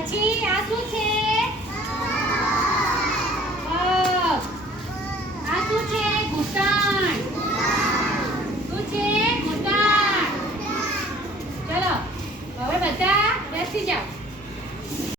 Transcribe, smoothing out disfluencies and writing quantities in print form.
પછી આ શું છે? આ શું છે? ઘૂંટણ. શું છે? ઘૂંટણ. ચલો હવે બધા બેસી જાઓ.